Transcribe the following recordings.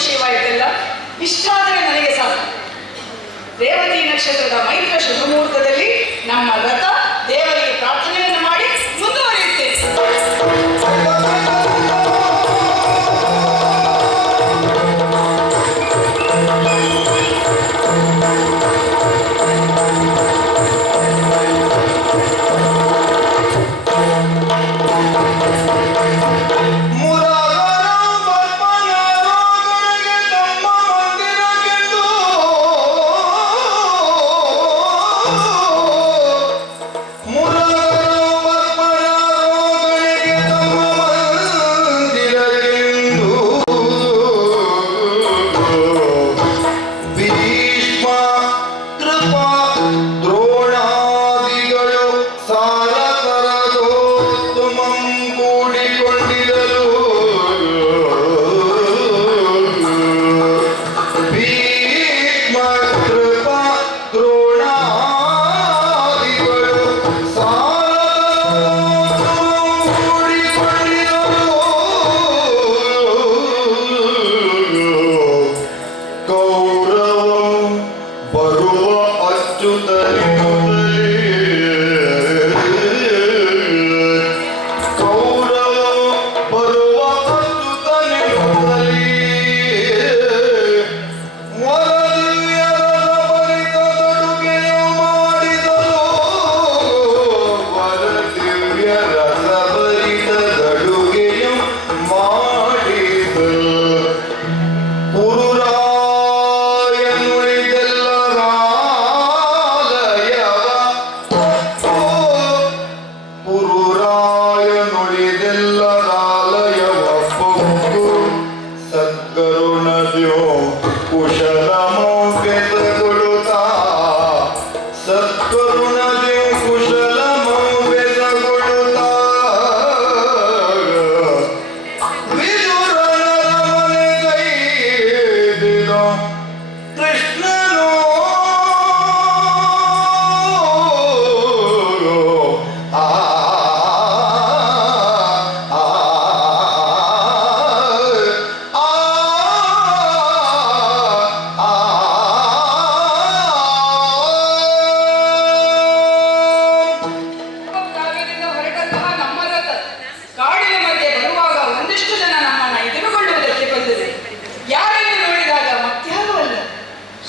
ವಿಷಯವಾಯಿತಲ್ಲ. ಇಷ್ಟಾದರೆ ನನಗೆ ಸಾಕು. ರೇವತಿ ನಕ್ಷತ್ರದ ಮೈತ್ರ ಶುಭ ಮುಹೂರ್ತದಲ್ಲಿ ನಮ್ಮ ವ್ರತ ದೇವರಿಗೆ ಪ್ರಾರ್ಥನೆಯನ್ನು ಮಾಡಿ ಮುಂದುವರಿಯುತ್ತೇವೆ.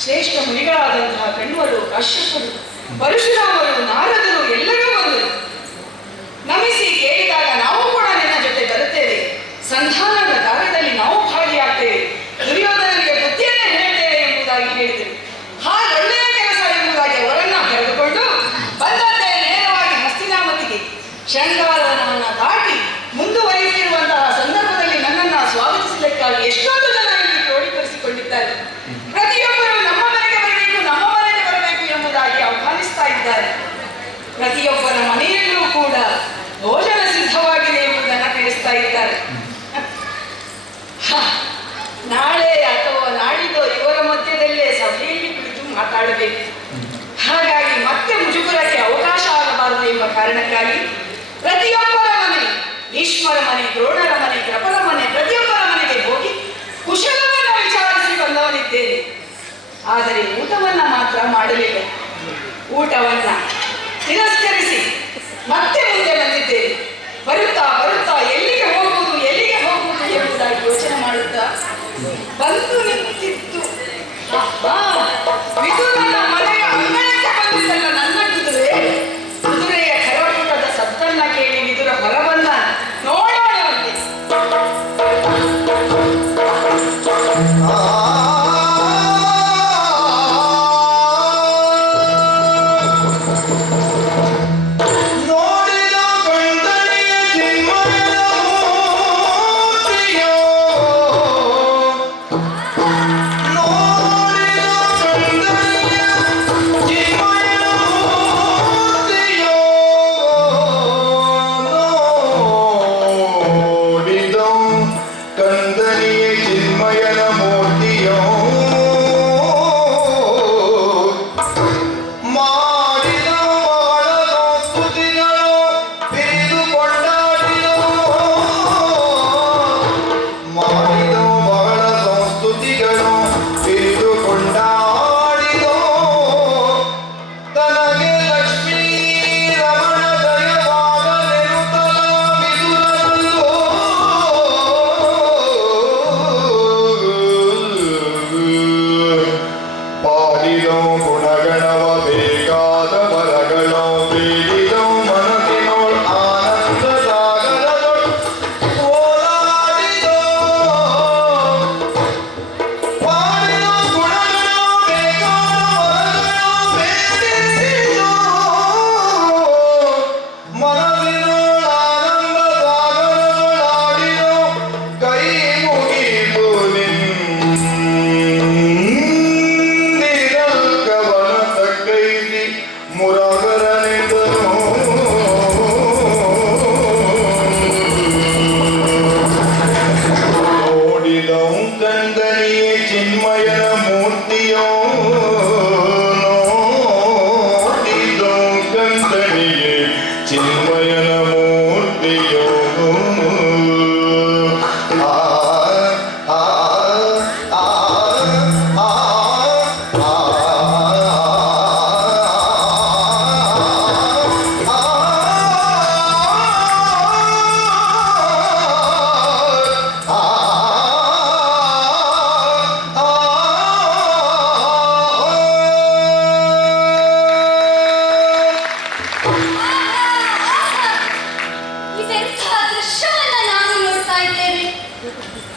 ಶ್ರೇಷ್ಠ ಮುನಿಗಳಾದಂತಹ ಕಣ್ವರು, ಕಾಶ್ಯಪರು, ಪರಶುರಾಮರು, ನಾರದರು ಎಲ್ಲರೂ ಬಂದರು. ನಮಿಸಿ ಕೇಳಿದಾಗ ನಾವು ಕೂಡ ನಿನ್ನ ಜೊತೆ ಬರುತ್ತೇವೆ, ಸಂಧಾನದ ಕಾರ್ಯದಲ್ಲಿ ನಾವು ಭಾಗಿಯಾಗ್ತೇವೆ, ದುರ್ಯೋಧನನಿಗೆ ಬುದ್ಧಿಯನ್ನೇ ಹೇಳ್ತೇವೆ ಎಂಬುದಾಗಿ ಹೇಳಿದರು. ಹಾಗೊಳ್ಳೆಯ ಕೆಲಸ ಎಂಬುದಾಗಿ ಅವರನ್ನ ಕರೆದುಕೊಂಡು ಬಂದಂತೆ ನೇರವಾಗಿ ಹಸ್ತಿನಾಮತಿಗೆ ಶೃಂಗಾರವನವನ್ನು ದಾಟಿ ಮುಂದುವರಿಯುತ್ತಿರುವಂತಹ ಸಂದರ್ಭದಲ್ಲಿ ನನ್ನನ್ನು ಸ್ವಾಗತಿಸಲಿಕ್ಕಾಗಿ ಎಷ್ಟೊಂದು ಜನ ಇಲ್ಲಿ ಕ್ರೋಢೀಕರಿಸಿಕೊಂಡಿದ್ದಾರೆ. ಪ್ರತಿಯೊಬ್ಬರು ನಮ್ಮ ಮನೆಗೆ ಬರಬೇಕು ಎಂಬುದಾಗಿ ಆಹ್ವಾನಿಸ್ತಾ ಇದ್ದಾರೆ. ಪ್ರತಿಯೊಬ್ಬರ ಮನೆಯಲ್ಲೂ ಕೂಡ ಭೋಜನ ಸಿದ್ಧವಾಗಿದೆ ಎಂಬುದನ್ನು ತಿಳಿಸ್ತಾ ಇದ್ದಾರೆ. ನಾಳೆ ಅಥವಾ ನಾಡಿದ್ದು ಇವರ ಮಧ್ಯದಲ್ಲೇ ಸಭೆಯಲ್ಲಿ ಕುಳಿತು ಮಾತಾಡಬೇಕು. ಹಾಗಾಗಿ ಮತ್ತೆ ಮುಜುಗುರಕ್ಕೆ ಅವಕಾಶ ಆಗಬಾರದು ಎಂಬ ಕಾರಣಕ್ಕಾಗಿ ಪ್ರತಿಯೊಬ್ಬರ ಮನೆ, ಭೀಷ್ಮರ ಮನೆ, ದ್ರೋಣರ ಮನೆ, ಕೃಪರ ಮನೆ, ಪ್ರತಿಯೊಬ್ಬರ ಮನೆಗೆ ಹೋಗಿ ಕುಶಲವನ್ನು ವಿಚಾರಿಸಿ ಬಂದವನಿದ್ದೇನೆ. ಆದರೆ ಊಟವನ್ನ ಮಾತ್ರ ಮಾಡಲಿಲ್ಲ. ಊಟವನ್ನ ತಿರಸ್ಕರಿಸಿ ಮತ್ತೆ ಮುಂದೆ ಬಂದಿದ್ದೇನೆ. ಬರುತ್ತಾ ಬರುತ್ತಾ ಎಲ್ಲಿಗೆ ಹೋಗುವುದು ಎಂಬುದಾಗಿ ಯೋಚನೆ ಮಾಡುತ್ತಾ ಬಂದು ನಿಂತಿತ್ತು. ವಿದುರನ ಮನೆಯ ಅಂಗಣಕ್ಕೆ ಬಂದಿದ್ದಲ್ಲ ನನ್ನ ಕುದುರೆಯ ಕರಪುಟದ ಸದ್ದನ್ನ ಕೇಳಿ ವಿದುರ ಹೊರಬಂದ. ನೋಡೋಣ ಅಂತೆ. ನೋಡಿದ ಗಂಡನಿಯ ಜನ್ಮ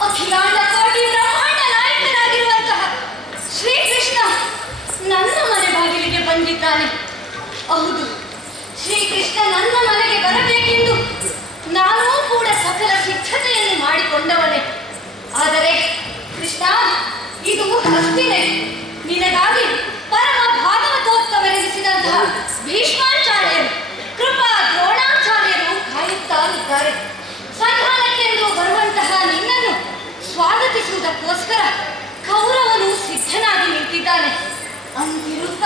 ಅಖಿಲಾಂಡ ಕೋಟಿ ಬ್ರಹ್ಮಾಂಡ ನಾಯಕನಾಗಿರುವಂತಹ ಶ್ರೀಕೃಷ್ಣ ನನ್ನ ಮನೆ ಬಾಗಿಲಿಗೆ ಬಂದಿದ್ದಾನೆ. ಹೌದು, ಶ್ರೀಕೃಷ್ಣ ನನ್ನ ಮನೆಗೆ ಬರಬೇಕೆಂದು ನಾನೂ ಕೂಡ ಸಕಲ ಸಿದ್ಧತೆಯನ್ನು ಮಾಡಿಕೊಂಡವನೇ. ಆದರೆ ಕೃಷ್ಣ, ಇದು ಹಸ್ತಿನೇ. ನಿನಗಾಗಿ ಪರಮ ಭಾಗವತೋತ್ತಮರೆನಿಸಿದಂತಹ ಭೀಷ್ಮಾಚಾರ್ಯರು, ಕೃಪಾ ದ್ರೋಣಾಚಾರ್ಯರು ಕಾಯುತ್ತಾ ಇದ್ದಾರೆ. ಸಂಧಾನಕ್ಕೆಂದು ಬರುವಂತಹ ನಿನ್ನನ್ನು ಸ್ವಾಗತಿಸುವುದಕ್ಕೋಸ್ಕರ ಕೌರವನು ಸಿದ್ಧನಾಗಿ ನಿಂತಿದ್ದಾನೆ. ಅಂತಿರುತ್ತ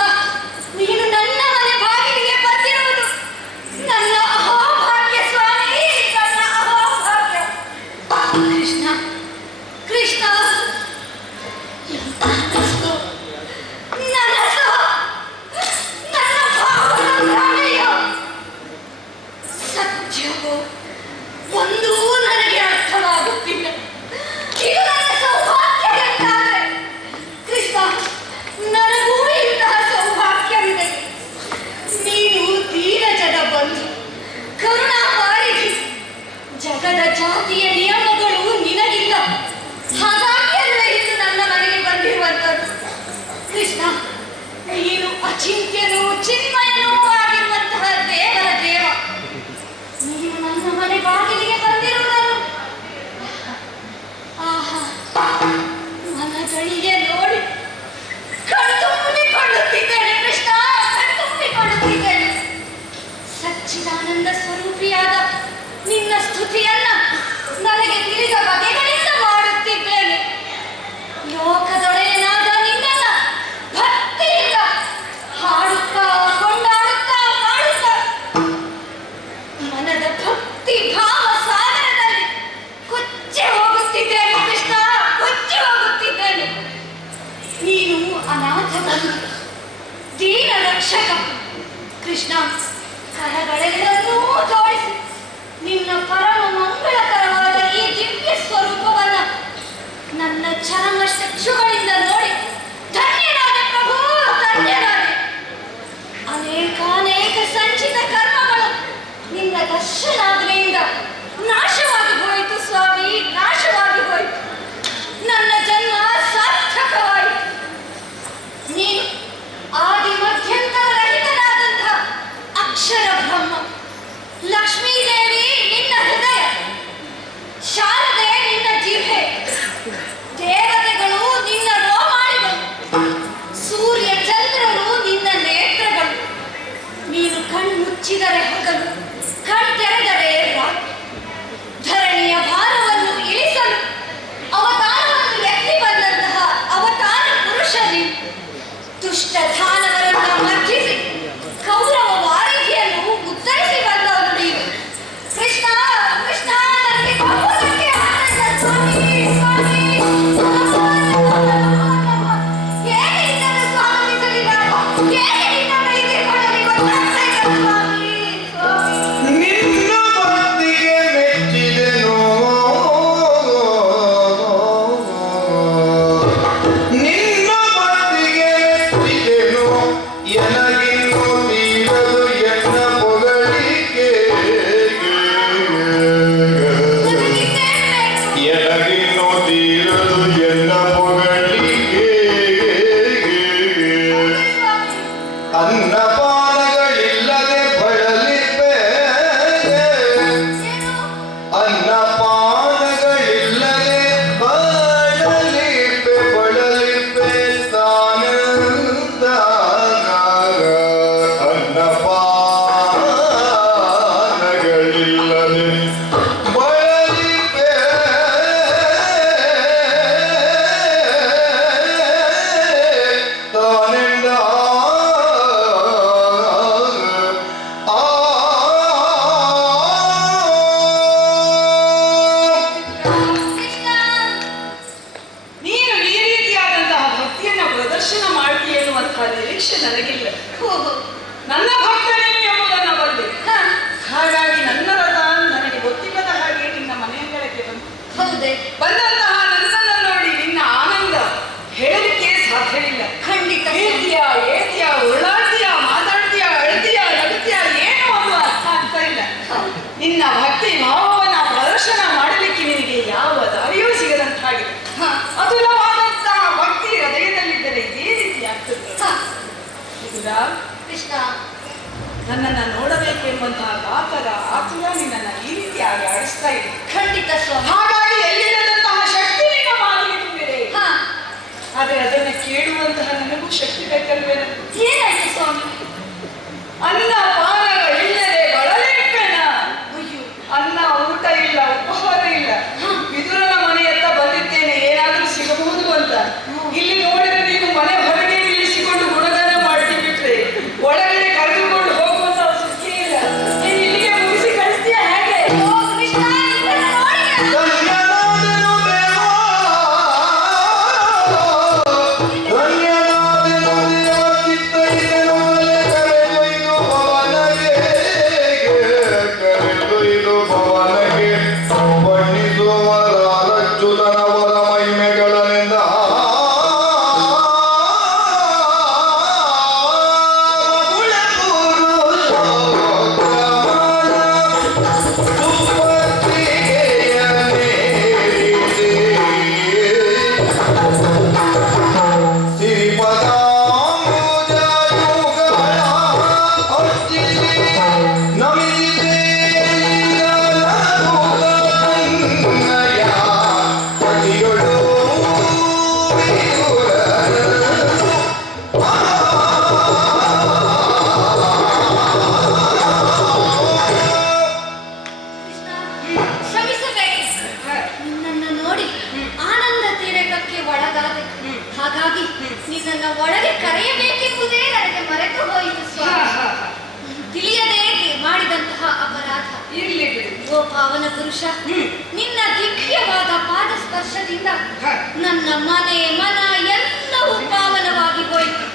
ನೀನು ನನ್ನ ಮನೆ ಬಾಗಿಲಿಗೆ ಬಂದಿರುವುದು ನನ್ನ ಅಹೋಭಾಗ್ಯ ಸ್ವಾಮಿ, ನನ್ನ ಅಹೋಭಾಗ್ಯ. ಕೃಷ್ಣ ಕೃಷ್ಣ, ಸತ್ಯವೋ ಒಂದೂ ನನಗೆ ಅರ್ಥವಾಗುತ್ತಿಲ್ಲ. ಇದು ನನ್ನ ಸೌಭಾಗ್ಯವೆಂದಾದರೆ ಕೃಷ್ಣ, ನನಗೂ ಇಂತಹ ಸೌಭಾಗ್ಯವಿದೆ. ನೀನು ಧೀರಜದ ಬಂಧು, ಕರುಣಾವಾರಿಧಿ. ಜಗದ ಜಾತಿಯ ನಿಯಮಗಳು ನಿನಗಿಲ್ಲ, ಹಾಗಾಗಿಯಲ್ಲೇ ಇದು ನನ್ನ ಮನೆಗೆ ಬಂದಿರುವಂಥದ್ದು. ಕೃಷ್ಣ, ನೀನು ಅಚಿಂತ್ಯನೂ ಚಿನ್ಮಯನೂ ಆಗಿರುವಂತಹ ದೇವರ ದೇವ. ನೀನು ನನ್ನ ಮನೆ ಬಾಗಿಲಿಗೆ ಬಂದಿರುವುದನ್ನು ಆಹಾ ಮನಗಳಿಗೆ ನೋಡಿ ಕಣ್ತುಂಬಿಕೊಳ್ಳುತ್ತಿದ್ದೇನೆ. ಕೃಷ್ಣ, ಕಣ್ತುಂಬಿಕೊಳ್ಳುತ್ತಿದ್ದೇನೆ. ಸಚ್ಚಿದಾನಂದ ಸ್ವರೂಪಿಯಾದ ನಿನ್ನ ಸ್ತುತಿಯನ್ನ ನನಗೆ ತಿಳಿದ ಬಗೆಗಳಿಂದ ಮಾಡುತ್ತಿದ್ದೇನೆ. ಲೋಕದೊಡೆಯನಾದ ನಿನ್ನನ್ನ ಭಕ್ತಿಯಿಂದ ಹಾಡುತ್ತಾ ಕೊಂಡಾಡುತ್ತಾ ಮಾಡುತ್ತಾ ಮನದ ಭಕ್ತಿ ಭಾವ ಸಾಗರದಲ್ಲಿ ಕೊಚ್ಚಿ ಹೋಗುತ್ತಿದ್ದೇನೆ. ಕೃಷ್ಣ, ಕೊಚ್ಚಿ ಹೋಗುತ್ತಿದ್ದೇನೆ. ನೀನು ಅನಾಥ ಬಂಧು, ದೀನ ರಕ್ಷಕ. ಕೃಷ್ಣ, ಕರಗಳೆಲ್ಲವನ್ನೂ ಜೋಡಿಸಿ ನಿನ್ನ ಪರಮ ಮಂಗಳಕರವಾದ ಈ ದಿವ್ಯ ಸ್ವರೂಪವನ್ನ ನನ್ನ ಚರಮ ಚಕ್ಷುಗಳಿಂದ ನೋಡಿ ಧನ್ಯನಾದೆ ಪ್ರಭು, ಧನ್ಯನಾದೆ. ಅನೇಕಾನೇಕ ಸಂಚಿತ ಕರ್ಮಗಳು ನಿನ್ನ ದರ್ಶನಾಗ್ನೆಯಿಂದ ನಾಶವಾಗಿ ಹೋಯಿತು ಸ್ವಾಮಿ, ನಾಶವಾಗಿ ಹೋಯಿತು. ನನ್ನ ಜನ್ಮ ಸಾರ್ಥಕವಾಯಿತು. ನೀನು ಆದಿ ಮಧ್ಯಂತರ ರಹಿತನಾದಂತಹ ಅಕ್ಷರ ಬ್ರಹ್ಮ. ಲಕ್ಷ್ಮೀದೇವಿ ನಿನ್ನ ಹೃದಯ, ಶಾರದೆ ನಿನ್ನ ಜಿಹ್ವೆ, ದೇವತೆಗಳು ನಿನ್ನ ರೋಮಾಳಿಗಳು, ಸೂರ್ಯ ಚಂದ್ರರು ನಿನ್ನ ನೇತ್ರಗಳು. ನೀನು ಕಣ್ಮುಚ್ಚಿದರೆ ಹಗಲು, ಕಣ್ತೆರೆದರೆ ರಾತ್ರಿ. ಧರಣಿಯ ಭಾರವನ್ನು ಇಳಿಸಲು ಅವತಾರವನ್ನು ಎತ್ತಿ ಬಂದಂತಹ ಅವತಾರ ಪುರುಷ ನೀನು. ದುಷ್ಟ ದಾನವರನ್ನು ಮರ್ಜಿಸಿ ಕೌರವ ವಾರಿಧಿಯನ್ನು ಉತ್ತರಿಸಿ ಬಂದವನು ನೀನು. ಕೃಷ್ಣ ಕೃಷ್ಣ, ನನಗೆ ಬಹುದಕ್ಕೆ ಆನಂದ ಸ್ವಾಮಿ, ಸ್ವಾಮಿ. ಹೇಗೆ ನಿನ್ನನ್ನು ಸ್ವಾಗತಿಸಲಿ ನಾನು? ಹೇಗೆ ನಿನ್ನನ್ನು ಎದುರುಕೊಳ್ಳಲಿ ಗೊತ್ತಾಗ್ತಾ ಇಲ್ಲ ಸ್ವಾಮಿ, ಸ್ವಾಮಿ. ನಿನ್ನ ಭಕ್ತಿಗೆ ಮೆಚ್ಚಿದೆನೋ, ನಿನ್ನ ಭಕ್ತಿಗೆ ಮೆಚ್ಚಿದೆನೋ, ಎನಗಿನ್ನು ತೀರದು ಎನ್ನ ಹೊಗಳಿಕೆ, ಎನಗಿನ್ನು ತೀರದು ಎನ್ನ ಹೊಗಳಿಕೆ. ಅನ್ನಪಾನಗಳಿಲ್ಲದೆ ಬಳಲಿಪೆ, ಅನ್ನಪಾನಗಳಿಲ್ಲದೆ ಬಳಲಿಪೆ, ಬಳಲಿಪೆ ತಾನಂದಾಗ. ಅನ್ನಪಾನಗಳಿಲ್ಲದೆ ಬಳಲಿಪೆ ಕೃಷ್ಣ, ನೀನು ಈ ರೀತಿಯಾದಂತಹ ಭಕ್ತಿಯನ್ನ ಪ್ರದರ್ಶನ ಮಾಡ್ತೀಯ ಎನ್ನುವಂತಹ ನಿರೀಕ್ಷೆ ನನಗಿಲ್ಲ. ಓಹೋ, ನನ್ನ ಭಕ್ತನೇ ಎಂಬುದನ್ನು ಬಂದೆ. ಹ, ಹಾಗಾಗಿ ನನ್ನ ರಥ ನನಗೆ ಗೊತ್ತಿಲ್ಲದ ಹಾಗೆ ನಿನ್ನ ಮನೆಯಂಗಳಕ್ಕೆ ಬಂತು. ಹೌದೇ? ಬಂದಂತಹ ನನ್ನನ್ನು ನೋಡಿ ನಿನ್ನ ಆನಂದ ಹೇಳಲಿಕ್ಕೆ ಸಾಧ್ಯವಿಲ್ಲ. ಖಂಡಿತ. ಪ್ರೀತಿಯ ಏತಿಯ ಉರುಳಾಡ್ತೀಯ, ಮಾತಾಡ್ತೀಯ, ಅಳ್ತೀಯ, ನಗುತ್ತೀಯ, ಏನು ಒಂದು ಅರ್ಥ ಆಗ್ತಾ ಇಲ್ಲ. ನಿನ್ನ ಭಕ್ತಿ ಭಾವವನ್ನ ಪ್ರದರ್ಶನ ಮಾಡಲಿಕ್ಕೆ ನಿನಗೆ ಯಾವ ದಾರಿಯೂ ಅನ್ನ ಪಾನಗಳಿಲ್ಲದೆ ಬಳಲಿಪ್ಪೆನ. ಅನ್ನ ಊಟ ಇಲ್ಲ, ಉಪಹಾರ ಇಲ್ಲ. ವಿದುರನ ಮನೆಯತ್ತ ಬಂದಿದ್ದೇನೆ, ಏನಾದ್ರೂ ಸಿಗಬಹುದು ಅಂತ. ಇಲ್ಲಿ ನೋಡಿದ್ರೆ ನೀನು ಮನೆ ಹೊರಗೆ ನಿಲ್ಲಿಸಿಕೊಂಡು ಗುಣಗಾನ ಮಾಡಿ ಬಿಟ್ರೆ ಒಳಗಡೆ ಕರೆದುಕೊಂಡು ಹೋಗುವಂತ ಸುದ್ದಿ ಇಲ್ಲ. ನೀನು ಇಲ್ಲಿಗೆ ಮುಗಿಸಿ ಕಳಿಸ್ತೀಯ ಹೇಗೆ? ಓ ಕೃಷ್ಣ, ನಿನ್ನನ್ನ ನೋಡಿ ಧನ್ಯನಾದೆನು ದೇವ, ಧನ್ಯನಾದೆನು ದೇವ, ಚಿತ್ತೈದೆನು ಮಲೆ ಕರೆದೊಯ್ದು ಭವನಗೆ, ಕರೆದೊಯ್ದು ಭವನಗೆ ಬಣ್ಣಿಸುವರಾರಚ್ಚುತನವರ ಮಹಿಮೆಗಳನ್ನಿಂದ ಕೃಷ್ಣ, ಕ್ಷಮಿಸಬೇಕು. ನಿನ್ನನ್ನ ನೋಡಿ ಆನಂದ ತೀರಕಕ್ಕೆ ಒಳಗಾದೆ. ಹಾಗಾಗಿ ನಿನ್ನನ್ನ ಒಳಗೆ ಕರೆಯಬೇಕೆಂಬುದೇ ನನಗೆ ಮರೆತು ಹೋಯಿತು ಸ್ವಾಮಿ. ತಿಳಿಯದೇ ಮಾಡಿದಂತಹ ಅಪರಾಧ. ಇರ್ಲಿ ಬಿಡು. ಓ ಪಾವನ ಪುರುಷ, ನಿನ್ನ ದಿವ್ಯವಾದ ಪಾದ ಸ್ಪರ್ಶದಿಂದ ನನ್ನ ಮನೆ ಮನ ಎಲ್ಲವೂ ಪಾವನವಾಗಿ ಹೋಯಿತು.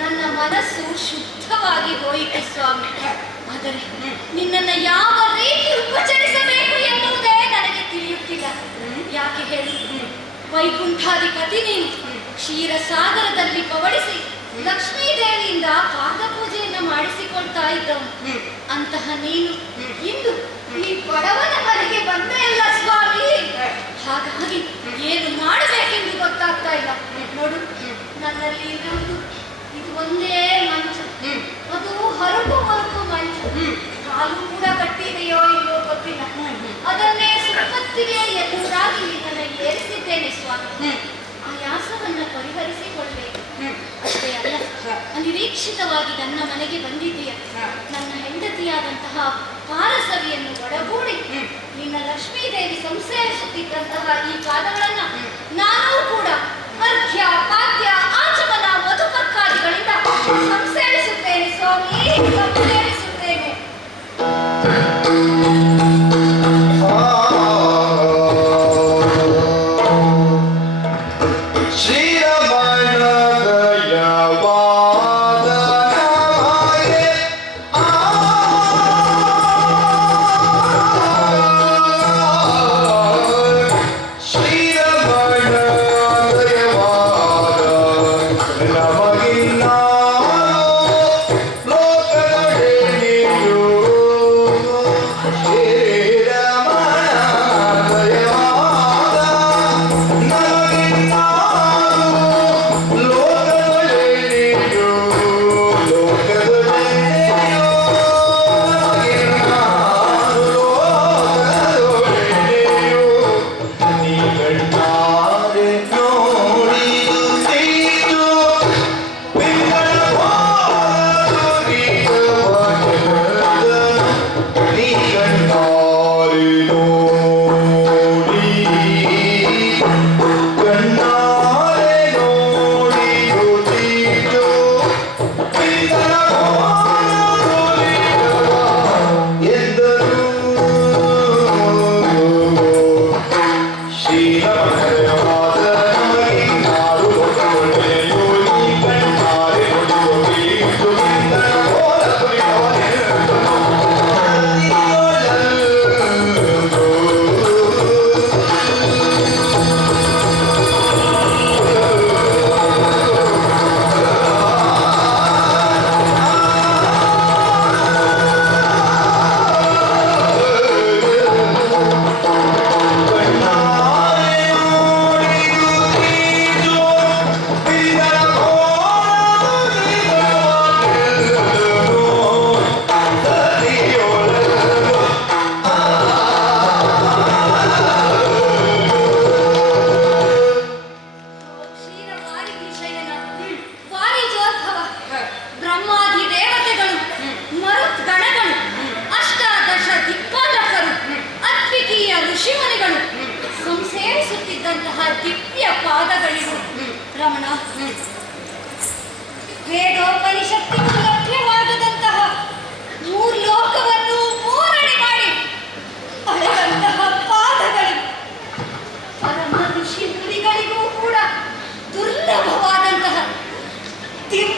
ನನ್ನ ಮನಸ್ಸು ಶುದ್ಧವಾಗಿ ಹೋಯಿತು ಸ್ವಾಮಿ. ಆದರೆ ನಿನ್ನನ್ನ ಯಾವ ರೀತಿ ಉಪಚರಿಸಬೇಕು ಎನ್ನುವುದೇ ನನಗೆ ತಿಳಿಯುತ್ತಿಲ್ಲ. ಯಾಕೆ ಹೇಳಿ? ವೈಕುಂಠಾಧಿಪತಿ ನೀನು ಕ್ಷೀರಸಾಗರದಲ್ಲಿ ಪವಡಿಸಿ ಲಕ್ಷ್ಮೀದೇವಿಯಿಂದ ಪಾದಪೂಜೆಯನ್ನು ಮಾಡಿಸಿಕೊಳ್ತಾ ಇದ್ದವನು. ಅಂತಹ ನೀನು ಇಂದು ಈ ಬಡವನ ಮನೆಗೆ ಬಂದೆಯಲ್ಲ ಸ್ವಾಮಿ. ಹಾಗಾಗಿ ಏನು ಮಾಡಬೇಕೆಂದು ಗೊತ್ತಾಗ್ತಾ ಇಲ್ಲ. ನೋಡು, ನನ್ನಲ್ಲಿ ಇರುವುದು ಇದು ಒಂದೇ ಮಂಚ. ಅದು ಹರಕು ಹರಕು ಮಂಚ. ಕಾಲು ಕೂಡ ಕಟ್ಟಿದೆಯೋ ಇಲ್ಲೋ ಗೊತ್ತಿಲ್ಲ. ಅದನ್ನೇ ಸುಪ್ಪತ್ತಿಗೆ ಎದುರಾಗಿ ನನ್ನ ಏರಿಸಿದ್ದೇನೆ ಸ್ವಾಮಿ. ಆಯಾಸವನ್ನ ಪರಿಹರಿಸಿಕೊಳ್ಳಬೇಕು. ಅಷ್ಟೇ ಅಲ್ಲ, ಅನಿರೀಕ್ಷಿತವಾಗಿ ನನ್ನ ಮನೆಗೆ ಬಂದಿದ್ದೀಯ. ನನ್ನ ಹೆಂಡತಿಯಾದಂತಹ ಪಾರಸವಿಯನ್ನು ಒಡಗೂಡಿ ನಿನ್ನ ಲಕ್ಷ್ಮೀದೇವಿ ಸಂಶಯಿಸುತ್ತಿದ್ದಂತಹ ಈ ಪಾದಗಳನ್ನ ನಾನೂ ಕೂಡ ಅರ್ಘ್ಯ ಪಾದ್ಯ ಆಚಮನ ಮಧುಪರ್ಕಾದಿಗಳಿಂದ ಸಂಸೇವಿಸುತ್ತೇನೆ ಸ್ವಾಮಿ, ಸಂಸೇವಿಸುತ್ತೇನೆ.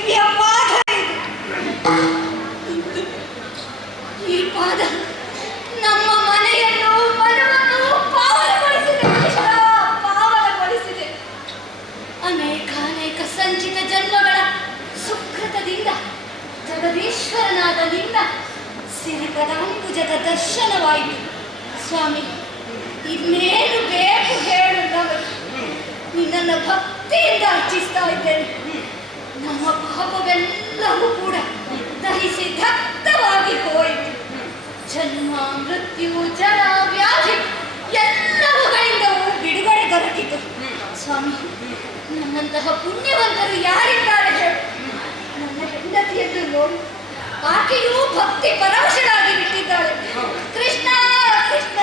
ದಿವ್ಯ ಪಾದ ಇದು. ಈ ಪಾದ ನಮ್ಮ ಮನೆಯನ್ನು ಮನವನ್ನು ಪಾವನಗೊಳಿಸಿದೆ ಕೃಷ್ಣ, ಪಾವನಗೊಳಿಸಿದೆ. ಅನೇಕ ಸಂಚಿತ ಜನ್ಮಗಳ ಸುಕೃತದಿಂದ ಜಗದೀಶ್ವರನಾದ ನಿನ್ನ ಸಿರಿಪದಾಂಬುಜದ ದರ್ಶನವಾಯಿತು ಸ್ವಾಮಿ. ಇನ್ನೇನು ಬೇಕು ಹೇಳು ನಮಗೆ. ನಿನ್ನನ್ನು ಭಕ್ತಿಯಿಂದ ಅರ್ಚಿಸ್ತಾ ಇದ್ದೇನೆ. ನಮ್ಮ ಪಾಪವೆಲ್ಲವೂ ಕೂಡ ದಹಿಸಿ ದತ್ತವಾಗಿ ಹೋಯಿತು. ಜನ್ಮ ಮೃತ್ಯು ಜರ ವ್ಯಾಧಿ ಎಲ್ಲವುಗಳಿಂದವೂ ಬಿಡುಗಡೆ ದೊರಕಿತು ಸ್ವಾಮಿ. ನನ್ನಂತಹ ಪುಣ್ಯವಂತರು ಯಾರಿದ್ದಾರೆ ಹೇಳು? ನನ್ನ ಹೆಂಡತಿಯನ್ನು ನೋಡು, ಆಕೆಯೂ ಭಕ್ತಿ ಪರವಶರಾಗಿ ಬಿಟ್ಟಿದ್ದಾಳೆ. ಕೃಷ್ಣ ಕೃಷ್ಣ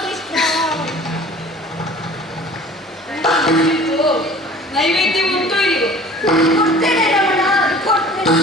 ಕೃಷ್ಣ. ನೈವೇದ್ಯ ಉಂಟು ಇಲ್ವೋ? ಕೊಡ್ತೇನೆ ರಮಣ, ಕೊಡ್ತೇನೆ.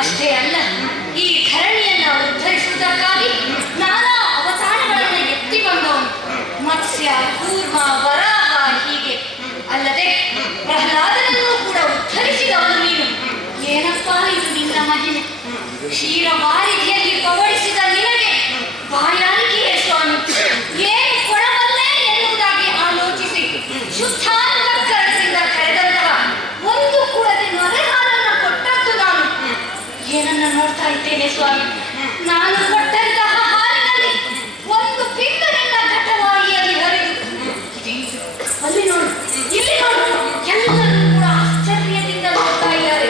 ಅಷ್ಟೇ ಅಲ್ಲ, ಈ ಧರಣಿಯನ್ನ ಉದ್ಧರಿಸುವುದಕ್ಕಾಗಿ ನಾನಾ ಅವತಾರಗಳನ್ನು ಎತ್ತಿ ಬಂದವನು. ಮತ್ಸ್ಯ, ಕೂರ್ಮ, ವರಾಹ ಹೀಗೆ. ಅಲ್ಲದೆ ಪ್ರಹ್ಲಾದನನ್ನು ಕೂಡ ಉದ್ಧರಿಸಿದವನು ನೀನು. ಏನಪ್ಪಾ ಇದು ನಿನ್ನ ಮಹಿಮೆ? ಕ್ಷೀರ ವಾರಿಧಿಯಲ್ಲಿ ಪವಡಿಸಿದ ನಿನಗೆ ಬಾಯಾರಿಕೆಯೇ ಸ್ವಾಮಿ. ಏನು ಕೊಡಬಲ್ಲೆ ಎನ್ನುವುದಾಗಿ ಆಲೋಚಿಸಿ ಶುದ್ಧಾಂತಕರಣದಿಂದ ಕರೆದಂತಹ ಒಂದು ಕೂಡದೆ ನೊರೆಹಾಲನ್ನು ಕೊಟ್ಟದ್ದು ನಾನು. ಏನನ್ನ ನೋಡ್ತಾ ಇದ್ದೇನೆ ಸ್ವಾಮಿ? ನಾನು ಕೊಟ್ಟಂತಹ ಹಾಲಿನಲ್ಲಿ ಒಂದು ಬಿಂದು ನಿನ್ನ ಘಟವಾಯಿಯಲ್ಲಿ ಹರಿದು ಅಲ್ಲಿ ನೋಡು, ಇಲ್ಲಿ ನೋಡು, ಎಲ್ಲರೂ ಕೂಡ ಆಶ್ಚರ್ಯದಿಂದ ನೋಡ್ತಾ ಇದ್ದಾರೆ.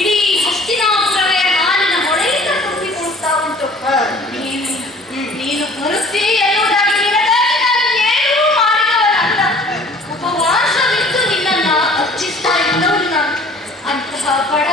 ಇಡೀ ಹಸ್ತಿನಾಪುರವೇ ಹಾಲಿನ ಹೊಳೆಯಿಂದ ತುಂಬಿಕೊಳ್ತಾ ಉಂಟು. ನೀನು ಬರುತ್ತೀ ಎನ್ನುವುದಾಗಿ ನಿನಗಾಗಿ ನಾನು ಏನೂ ಮಾಡಿದವನಲ್ಲ. ಉಪವಾಸವಿದ್ದು ನಿನ್ನನ್ನ ಅರ್ಚಿಸ್ತಾ ಇದ್ದವನು ನಾನು. ಅಂತಹ ಬಡ